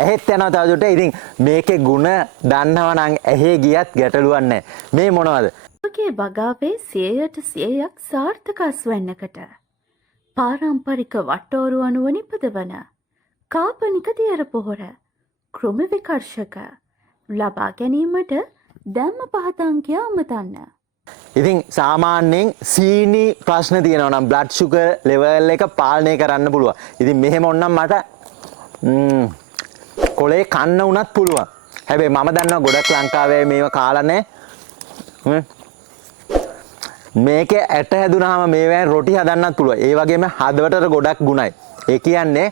එහෙත් යනවා තවදුරට. ඉතින් මේකේ ಗುಣ දන්නව නම් ඇහි ගියත් ගැටලුවක් නැහැ. මේ මොනවද? ඔබගේ බගාවේ 100% සාර්ථක අස්වැන්නකට පාරම්පරික වට්ටෝරු අණුව නිපදවන කාබනික දියර පොහොර කෘමි විකර්ෂක ලබා ගැනීමට දැම්ම පහතංකය අමතන්න. ඉතින් සාමාන්‍යයෙන් සීනි ප්‍රශ්න තියෙනවා නම් බ්ලඩ් ෂුගර් ලෙවල් එක පාලනය කරන්න පුළුවන්. ඉතින් මෙහෙම ඕනනම් මට කොලේ කන්න උනත් පුළුවන්. හැබැයි මම දන්නවා ගොඩක් ලංකාවේ මේව කාලා නැහැ. මේකේ ඇට හැදුනහම මේවෙන් රොටි හදන්නත් පුළුවන්. ඒ වගේම හදවතට ගොඩක් ගුණයි. ඒ කියන්නේ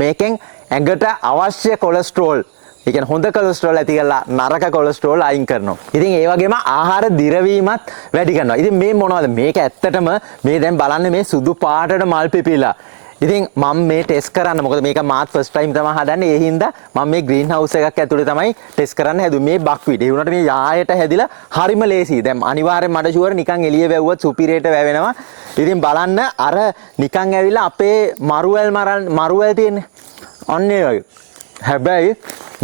මේකෙන් ඇඟට අවශ්‍ය කොලෙස්ටරෝල්, ඒ කියන්නේ හොඳ කොලෙස්ටරෝල් ඇති කරලා නරක කොලෙස්ටරෝල් අයින් කරනවා. ඉතින් ඒ වගේම ආහාර දිරවීමත් වැඩි කරනවා. ඉතින් මේ මොනවද? මේක ඇත්තටම මේ දැන් බලන්න මේ සුදු පාටට මල් පිපිලා. ඉතින් මම මේ ටෙස්ට් කරන්න, මොකද මේක මාත් ෆස්ට් ටයිම් තමයි හදන්නේ. ඒ හින්දා මම මේ ග්‍රීන් හවුස් එකක් ඇතුලේ තමයි ටෙස්ට් කරන්න හැදුවේ. මේ බක්විඩ්. ඒ වුණාට මේ යායට හැදිලා හරිම ලේසියි. දැන් අනිවාර්යෙන් මට ෂුවර් නිකන් එළිය වැවුවත් සුපිරියට වැවෙනවා. ඉතින් බලන්න අර නිකන් ඇවිල්ලා අපේ මරුවැල් තියෙන්නේ. අන්න ඒ වගේ. හැබැයි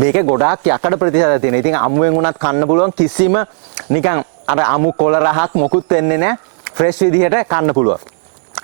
මේකේ ගොඩාක් යකඩ ප්‍රතිශතයක් තියෙනවා. ඉතින් අමුවෙන් උනත් කන්න පුළුවන්. කිසිම නිකන් අර අමු කොළ රහක් මොකුත් වෙන්නේ නැහැ. ෆ්‍රෙෂ් විදිහට කන්න පුළුවන්.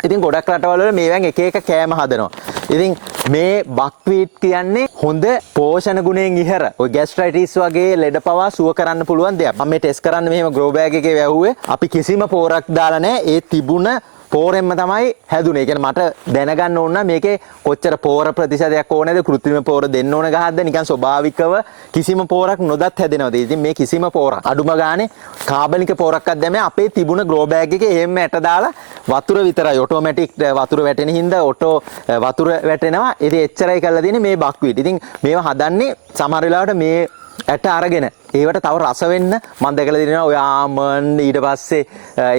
ඉතින් ගොඩක් රටවල් වල මේවෙන් එක එක කෑම හදනවා. ඉතින් මේ බක්වීට් කියන්නේ හොඳ පෝෂණ ගුණයෙන් ඉහර. ඔය ગેස්ට්‍රයිටිස් වගේ ලෙඩ පවා සුව කරන්න පුළුවන් දෙයක්. මම මේ ටෙස්ට් කරන්න මෙහෙම ග්‍රෝ බෑග් එකේ වැහුවේ. අපි කිසිම පෝරක් දාලා නැහැ. ඒ තිබුණ පෝරෙන්ම තමයි හැදුනේ. ඒ කියන්නේ මට දැනගන්න ඕන නම් මේකේ කොච්චර පෝර ප්‍රතිශතයක් ඕනේද, කෘත්‍රිම පෝර දෙන්න ඕන ගහද්ද, නිකන් ස්වභාවිකව කිසිම පෝරක් නොදත් හැදෙනවද? ඉතින් මේ කිසිම පෝරක් අඩුම ගානේ කාබනික පෝරක්වත් දැම්මේ අපේ තිබුණ ග්‍රෝ බෑග් එකේ එහෙම ඇට දාලා වතුර විතරයි. ඔටෝමැටික් වතුර වැටෙන හින්දා ඔටෝ වතුර වැටෙනවා. ඉතින් එච්චරයි කරලා තියෙන්නේ මේ බක්වීට්. ඉතින් මේවා හදන්නේ සමහර වෙලාවට මේ ඇට අරගෙන ඒවට තව රස වෙන්න මම දැකලා තියෙනවා. ඔය ආමන්ඩ් ඊට පස්සේ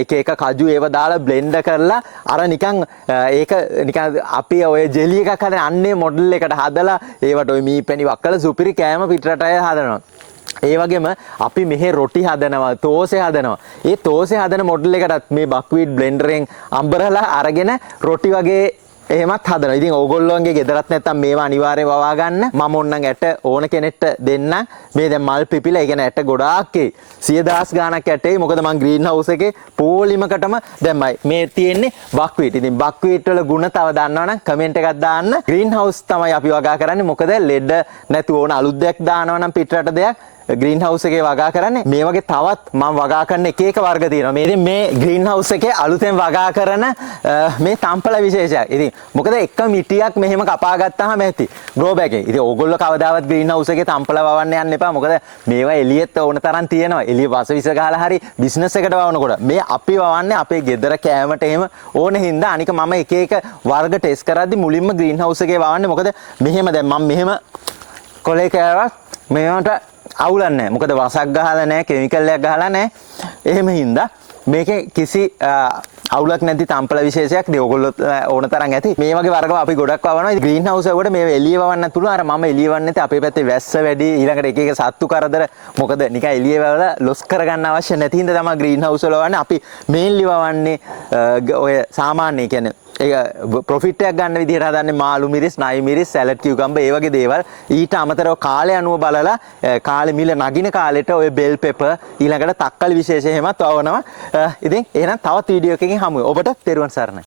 එක එක කජු ඒව දාලා බ්ලෙන්ඩ් කරලා අර නිකන් ඒක නිකන් අපි ඔය ජෙලි එකක් හදන අන්නේ මොඩල් එකට හදලා ඒවට ඔය මීපැණි වක්කලා සුපිරි කෑම පිටරට අය හදනවා. ඒ වගේම අපි මෙහි රොටි හදනවා, තෝසේ හදනවා. ඒ තෝසේ හදන මොඩල් එකටත් මේ බක්වීට් බ්ලෙන්ඩරෙන් අම්බරලා අරගෙන රොටි වගේ එහෙමත් හදනවා. ඉතින් ඕගොල්ලෝන්ගේ ගෙදරත් නැත්තම් මේවා අනිවාර්යයෙන් වවා ගන්න. මම ඕනනම් ඇට ඕන කෙනෙක්ට දෙන්න. මේ දැන් මල් පිපිලා, ඒ කියන්නේ ඇට ගොඩාක් එයි. 100,000 ගාණක් ඇටෙයි. මොකද මම ග්‍රීන් හවුස් එකේ පොලිමකටම දැම්මයි. මේ තියෙන්නේ බක්වීට්. ඉතින් බක්වීට් වල ಗುಣ තව දන්නවනම් කමෙන්ට් එකක් දාන්න. ග්‍රීන් හවුස් තමයි අපි වගා කරන්නේ. මොකද ලෙඩ නැතුව ඕන අලුත් දෙයක් දානවනම් පිටරට දෙයක් ග්‍රීන් හවුස් එකේ වගා කරන්නේ. මේ වගේ තවත් මම වගා කරන එක එක වර්ග තියෙනවා. මේ ග්‍රීන් හවුස් එකේ අලුතෙන් වගා කරන මේ තම්පල විශේෂයක්. ඉතින් මොකද එක මිටියක් මෙහෙම කපා ගත්තාම ඇති ග්‍රෝ බෑග් එකේ. ඉතින් ඕගොල්ලෝ කවදාවත් ග්‍රීන් හවුස් එකේ තම්පල වවන්න යන්න එපා. මොකද මේවා එළියෙත් ඕන තරම් තියෙනවා. එළිය වස විස ගහලා හරි බිස්නස් එකට වවනකොට මේ අපි වවන්නේ අපේ ගෙදර කෑමට එහෙම ඕන හින්දා. අනික මම එක එක වර්ග ටෙස්ට් කරද්දි මුලින්ම ග්‍රීන් හවුස් එකේ වවන්නේ. මොකද මෙහෙම දැන් මම මෙහෙම කොලේ කෑවත් මේවට අවුලක් නැහැ. මොකද වසක් ගහලා නැහැ, කිමිකල් එකක් ගහලා නැහැ. එහෙම හින්දා මේකේ කිසි අවුලක් නැති තම්පල විශේෂයක් නේ ඔයගොල්ලෝ ඕන තරම් ඇති. මේ වගේ වර්ග අපි ගොඩක් වවනවා. ග්‍රීන් හවුස් එකකට මේව එළිය වවන්නත් පුළුවන්. අර මම එළිය වන්නේ නැති අපේ පැත්තේ වැස්ස වැඩි, ඊළඟට එක එක සත්තු කරදර. මොකද නිකන් එළිය වවලා ලොස් කරගන්න අවශ්‍ය නැති හින්දා තමයි ග්‍රීන් හවුස් වල වවන්නේ. අපි මේන්ලි වවන්නේ ඔය සාමාන්‍ය කියන්නේ ඒක ප්‍රොෆිට් එකක් ගන්න විදිහට හදන්නේ මාළු මිරිස්, නයි මිරිස්, සැලඩ් කියුකම්බර් ඒ වගේ දේවල්. ඊට අමතරව කාලය අනුව බලලා කාලෙ මිල නගින කාලෙට ඔය බෙල් පෙපර් ඊළඟට තක්කලි විශේෂ එහෙමත් වවනවා. ඉතින් එහෙනම් තවත් වීඩියෝ එකකින් හමු. ඔබට තෙරුවන් සරණයි.